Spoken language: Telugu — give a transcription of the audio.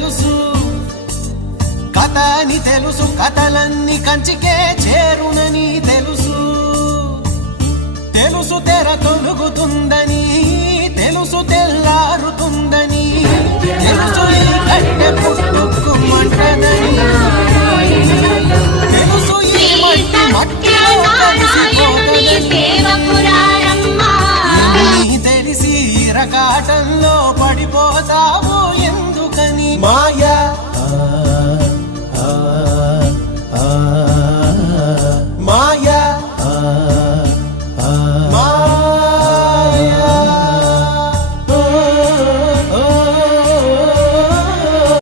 తెలుసు, కథ అని తెలుసు, కథలన్నీ కంచికే చేరునని తెలుసు. తెలుసు తెర తొలుగుతుందని, తెలుసు తెల్లారుతుందని, తెలుసు ఈ కట్టె పుట్టుకు మంటదని, తెలుసు ఈ మట్టి మట్టిలో కలిసిపోతదని. తెలిసి రకాటంలో పడిపోతావు ఎందుకని? మాయ